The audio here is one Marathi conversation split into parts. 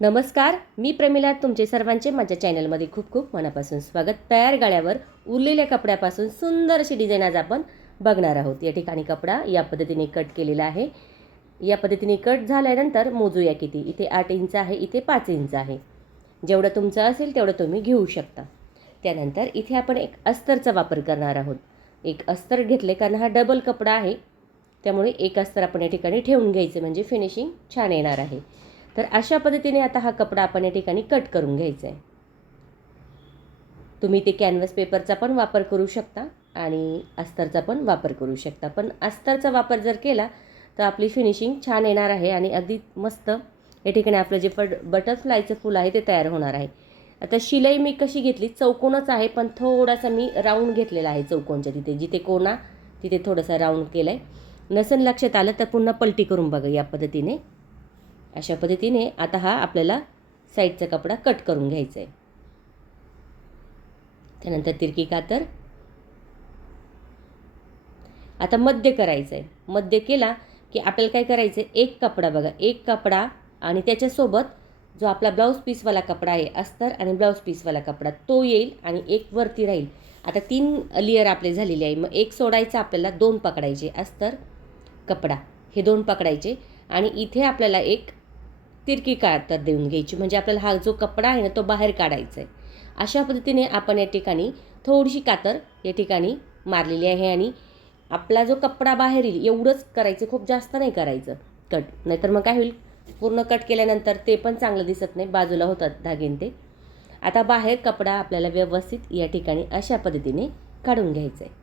नमस्कार, मी प्रमिला. तुमचे सर्वांचे माझ्या चॅनलमध्ये खूप खूप मनापासून स्वागत. तयार गाळ्यावर उरलेल्या कपड्यापासून सुंदर अशी डिझाईन आज आपण बघणार आहोत. या ठिकाणी कपडा या पद्धतीने कट केलेला आहे. या पद्धतीने कट झाल्यानंतर मोजूया किती. इथे 8 इंच आहे, इथे 5 इंच आहे. जेवढं तुमचं असेल तेवढं तुम्ही घेऊ शकता. त्यानंतर इथे आपण एक अस्तरचा वापर करणार आहोत. एक अस्तर घेतले कारण हा डबल कपडा आहे, त्यामुळे एक अस्तर आपण या ठिकाणी ठेवून घ्यायचे म्हणजे फिनिशिंग छान येणार आहे. तर अशा पद्धतीने आता हा कपडा आपण या ठिकाणी कट करून घ्यायचा आहे. तुम्ही ते कॅनव्हास पेपरचा पण वापर करू शकता आणि अस्तरचा पण वापर करू शकता. पण अस्तरचा वापर जर केला तर आपली फिनिशिंग छान येणार आहे आणि अगदी मस्त या ठिकाणी आपलं जे बटरफ्लायचं फूल आहे ते तयार होणार आहे. आता शिलाई मी कशी घेतली, चौकोनच आहे पण थोडासा मी राऊंड घेतलेला आहे. चौकोनच्या तिथे जिथे कोना तिथे थोडासा राऊंड केला आहे. नसेल लक्षात आलं तर पुन्हा पलटी करून बघा. या पद्धतीने अशा पद्धतीने आता हा आपल्याला साईडचा कपडा कट करून घ्यायचा आहे. त्यानंतर तिरकी कातर. आता मध्य करायचं आहे. मध्य केला की आपल्याला काय करायचं आहे, एक कपडा बघा, एक कपडा आणि त्याच्यासोबत जो आपला ब्लाऊज पीसवाला कपडा आहे, अस्तर आणि ब्लाऊज पीसवाला कपडा तो येईल आणि एक वरती राहील. आता 3 लेयर आपले झालेले आहे. मग एक सोडायचं, आपल्याला 2 पकडायचे. अस्तर कपडा हे 2 पकडायचे आणि इथे आपल्याला एक तिरकी कातर देऊन घ्यायची म्हणजे आपल्याला हा जो कपडा आहे ना तो बाहेर काढायचा आहे. अशा पद्धतीने आपण या ठिकाणी थोडीशी कातर या ठिकाणी मारलेली आहे आणि आपला जो कपडा बाहेर येईल एवढंच करायचं, खूप जास्त नाही करायचं कट. नाहीतर मग काय होईल, पूर्ण कट केल्यानंतर ते पण चांगलं दिसत नाही, बाजूला होतात धागेन ते. आता बाहेर कपडा आपल्याला व्यवस्थित या ठिकाणी अशा पद्धतीने काढून घ्यायचं आहे.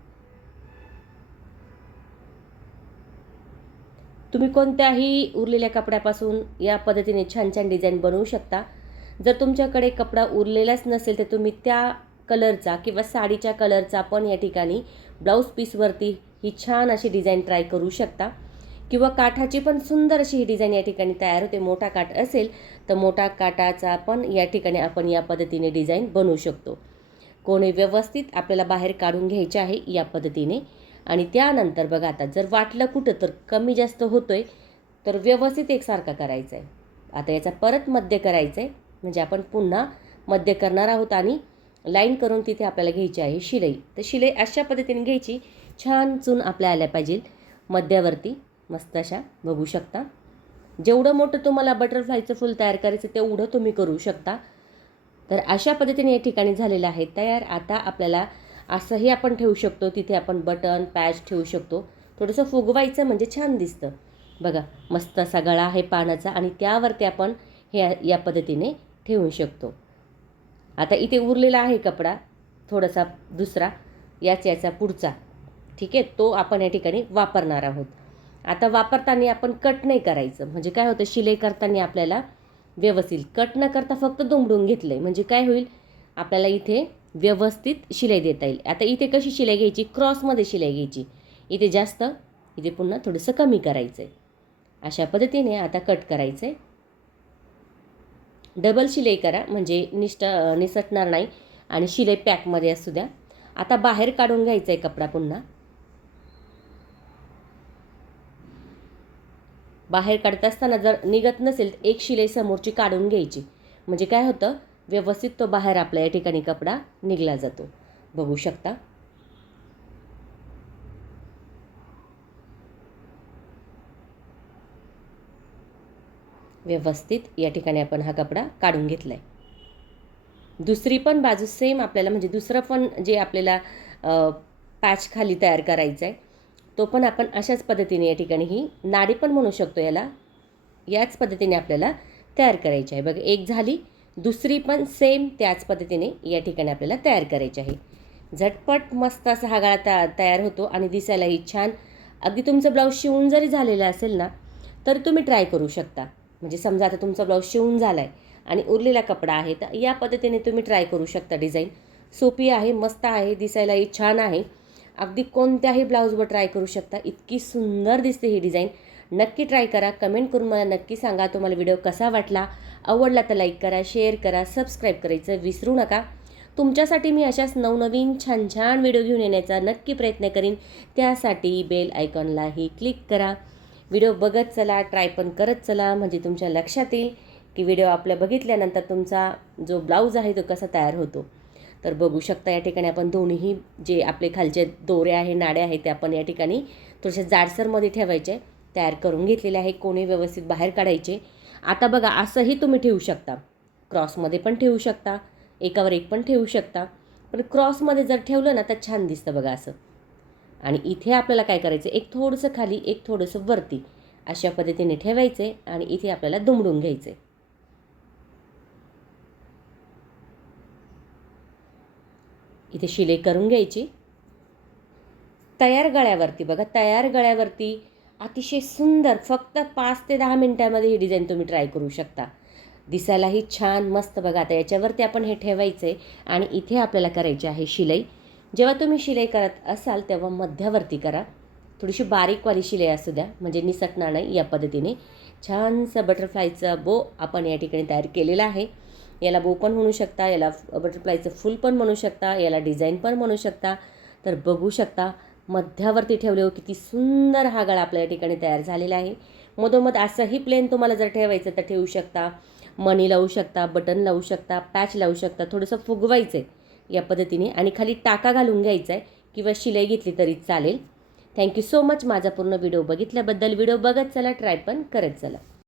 तुम्ही कोणत्याही उरलेल्या कपड्यापासून या पद्धतीने छान छान डिझाईन बनवू शकता. जर तुमच्याकडे कपडा उरलेलाच नसेल तर तुम्ही त्या कलरचा किंवा साडीच्या कलरचा पण या ठिकाणी ब्लाऊज पीसवरती ही छान अशी डिझाईन ट्राय करू शकता. किंवा काठाची पण सुंदर अशी ही डिझाईन या ठिकाणी तयार होते. मोठा काठ असेल तर मोठा काठाचा पण या ठिकाणी आपण या पद्धतीने डिझाईन बनवू शकतो. कोणी व्यवस्थित आपल्याला बाहेर काढून घ्यायचे आहे या पद्धतीने. आणि त्यानंतर बघा, आता जर वाटलं कुठं तर कमी जास्त होतोय तर व्यवस्थित एकसारखा करायचा आहे. आता याचा परत मध्य करायचं आहे म्हणजे आपण पुन्हा मध्य करणार आहोत आणि लाईन करून तिथे आपल्याला घ्यायची आहे शिलाई. तर शिलाई अशा पद्धतीने घ्यायची, छान चून आपल्या आल्या पाहिजे मध्यावरती, मस्त अशा बघू शकता. जेवढं मोठं तुम्हाला बटरफ्लायचं फूल तयार करायचं तेवढं तुम्ही करू शकता. तर अशा पद्धतीने या ठिकाणी झालेलं आहे तयार. आता आपल्याला असंही आपण ठेवू शकतो, तिथे आपण बटन पॅच ठेवू शकतो. थोडंसं फुगवायचं म्हणजे छान दिसतं. बघा, मस्त असा गळा आहे पानाचा आणि त्यावरती आपण हे या पद्धतीने ठेवू शकतो. आता इथे उरलेला आहे कपडा थोडासा दुसरा याचा पुढचा, ठीक आहे, तो आपण या ठिकाणी वापरणार आहोत. आता वापरताना आपण कट नाही करायचं. म्हणजे काय होतं, शिलाई करताना आपल्याला व्यवस्थित कट न करता फक्त दुमडून घेतलं आहे म्हणजे काय होईल, आपल्याला इथे व्यवस्थित शिलाई देता येईल. आता इथे कशी शिलाई घ्यायची, क्रॉसमध्ये शिलाई घ्यायची. इथे जास्त, इथे पुन्हा थोडंसं कमी करायचं आहे. अशा पद्धतीने आता कट करायचं आहे. डबल शिलाई करा म्हणजे निसटणार नाही आणि शिलाई पॅकमध्ये असू द्या. आता बाहेर काढून घ्यायचा आहे कपडा. पुन्हा बाहेर काढत असताना जर निघत नसेल तर एक शिलाई समोरची काढून घ्यायची म्हणजे काय होतं, व्यवस्थित तो बाहेर आपल्या या ठिकाणी कपडा निघला जातो. बघू शकता. व्यवस्थित या ठिकाणी आपण हा कपडा काढून घेतला आहे. दुसरी पण बाजू सेम आपल्याला म्हणजे दुसरं पण जे आपल्याला पॅच खाली तयार करायचं आहे तो पण आपण अशाच पद्धतीने या ठिकाणी ही नाडी पण म्हणू शकतो याला, याच पद्धतीने आपल्याला तयार करायची आहे. बघा, एक झाली, दुसरी पण सेम त्याच पद्धतीने या ठिकाणी आपल्याला तयार करायची आहे. झटपट मस्त असा हा गळा तयार होतो आणि दिसायलाही छान. अगदी तुमचं ब्लाऊज शिवून जरी झालेलं असेल ना तर तुम्ही ट्राय करू शकता. म्हणजे समजा आता तुमचा ब्लाऊज शिवून झाला आहे आणि उरलेला कपडा आहे तर या पद्धतीने तुम्ही ट्राय करू शकता. डिझाईन सोपी आहे, मस्त आहे, दिसायलाही छान आहे. अगदी कोणत्याही ब्लाऊजवर ट्राय करू शकता. इतकी सुंदर दिसते ही डिझाईन. नक्की ट्राय करा. कमेंट करून मला नक्की सांगा तुम्हाला व्हिडिओ कसा वाटला. आवडला तर लाईक करा, शेअर करा, सबस्क्राईब करायचं विसरू नका. तुमच्यासाठी मी अशाच नवनवीन छान छान व्हिडिओ घेऊन येण्याचा नक्की प्रयत्न करीन. त्यासाठी बेल आयकॉनलाही क्लिक करा. व्हिडिओ बघत चला, ट्राय पण करत चला म्हणजे तुमच्या लक्षात येईल की व्हिडिओ आपल्या बघितल्यानंतर तुमचा जो ब्लाऊज आहे तो कसा तयार होतो. तर बघू शकता या ठिकाणी आपण दोन्ही जे आपले खालचे दोरे आहे, नाड्या आहेत, ते आपण या ठिकाणी थोडेसे जाडसरमध्ये ठेवायचे, तयार करून घेतलेले आहे. कोणी व्यवस्थित बाहेर काढायचे. आता बघा असंही तुम्ही ठेवू शकता, क्रॉसमध्ये पण ठेवू शकता, एकावर एक पण ठेवू शकता. पण क्रॉसमध्ये जर ठेवलं ना तर छान दिसतं बघा असं. आणि इथे आपल्याला काय करायचं, एक थोडंसं खाली एक थोडंसं वरती अशा पद्धतीने ठेवायचे आणि इथे आपल्याला दुमडून घ्यायचे. इथे शिलाई करून घ्यायची. तयार गळ्यावरती बघा, तयार गळ्यावरती अतिशय सुंदर फक्त 5 ते 10 मिनिटांमध्ये ही डिझाईन तुम्ही ट्राय करू शकता. दिसायलाही छान मस्त बघा. आता याच्यावरती आपण हे ठेवायचे आणि इथे आपल्याला करायची आहे शिलाई. जेव्हा तुम्ही शिलाई करत असाल तेव्हा मध्यावरती करा. थोडीशी बारीकवाली शिलाई असू द्या म्हणजे निसटणार नाही. या पद्धतीने छानसं बटरफ्लायचा बो आपण या ठिकाणी तयार केलेला आहे. याला बो पण म्हणू शकता, याला बटरफ्लायचं फूल पण म्हणू शकता, याला डिझाईन पण म्हणू शकता. तर बघू शकता मध्यावरती ठेवले किती सुंदर हा गळा आपल्या या ठिकाणी तयार झालेला आहे. मधोमध असंही प्लेन तुम्हाला जर ठेवायचं तर ठेवू शकता. मणी लावू शकता, बटन लावू शकता, पॅच लावू शकता. थोडंसं फुगवायचं आहे या पद्धतीने आणि खाली टाका घालून घ्यायचा आहे किंवा शिलाई घेतली तरी चालेल. थँक्यू सो मच माझा पूर्ण व्हिडिओ बघितल्याबद्दल. व्हिडिओ बघत चला, ट्राय पण करत चला.